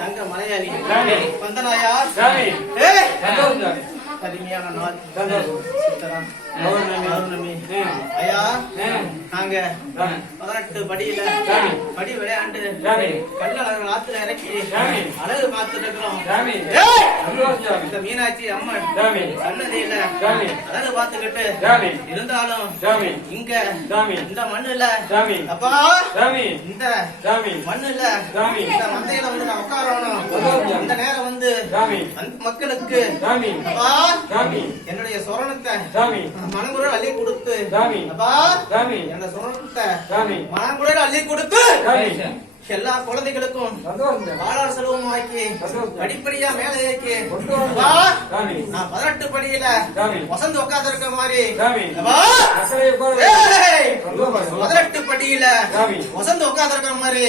தங்க மலையாளி வந்தனாயா கடுமையான நாள் பௌர்ணமி ஐயா நாங்க 18 படியில படி விளையாண்டு கல்லழகர் ஆத்துல இறக்கி அழகு பார்த்துட்டு இருக்கிறோம். இந்த மீனாட்சி அம்மன் சன்னதியில அழகு பார்த்துக்கிட்டு இருந்தாலும் இங்க இந்த மண்ணுல அப்பா இந்த மண்ணுல இந்த மந்தையில வந்து நான் உட்காரணும். இந்த நேரம் வந்து அந்த மக்களுக்கு அப்பா என்னுடைய சொரணத்தை மனங்குரல் அள்ளி கொடுத்து அப்பா என்னோட சொரணத்தை மனங்குரல் அள்ளி கொடுத்து எல்லா குழந்தைகளுக்கும் வாழார் செலவும் ஆக்கி படிப்படியா மேல ஏக்கி நான் 18 படியில வசந்து உட்கார்ந்து இருக்க மாதிரி 18 படியில வசந்து உட்கார்ந்து இருக்க மாதிரி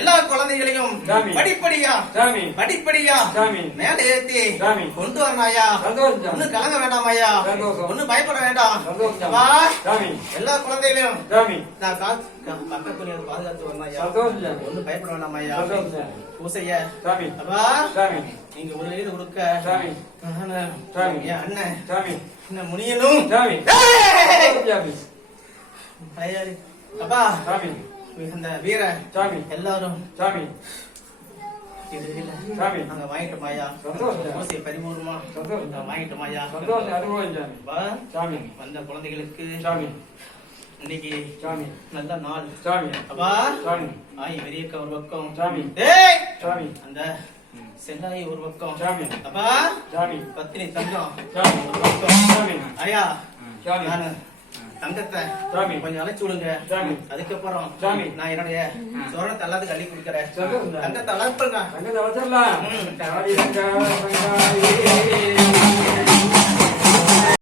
எல்லா குழந்தைகளையும் படிப்படியா மேல ஏத்தி கொண்டு வரனாயா. ஒண்ணு கலங்க வேண்டாம் ஐயா, ஒண்ணு பயப்பட வேண்டாம். எல்லா குழந்தைகளையும் நான் பக்கத்துல பாதுகாத்து வரனாயா. ஒண்ணு பயப்பட வேண்டாம் ஐயா. பூசைய அப்பா நீங்க ஒரு எழுது கொடுக்க அண்ணன் என்ன முனியனும் அப்பா அந்த வீர எல்லாரும் நாங்க வாங்கிட்டோமாயா. பூசை பரிபூர்ணமா வாங்கிட்டோமாயா. வந்த குழந்தைகளுக்கு இன்னைக்கு நல்ல நாள் அப்பா. ஆய் பெரியக்க ஒரு பக்கம் அந்த செல்லாயி ஒரு பக்கம் அப்பா. பத்தினி தங்கம் ஒரு பக்கம் ஐயா. நானு தங்கத்தை கொஞ்சம் அழைச்சு விடுங்க. அதுக்கப்புறம் நான் என்னுடைய சொரணத்தை எல்லாத்துக்கும் அள்ளி கொடுக்குறேன். தங்கத்தை அழைப்புங்க.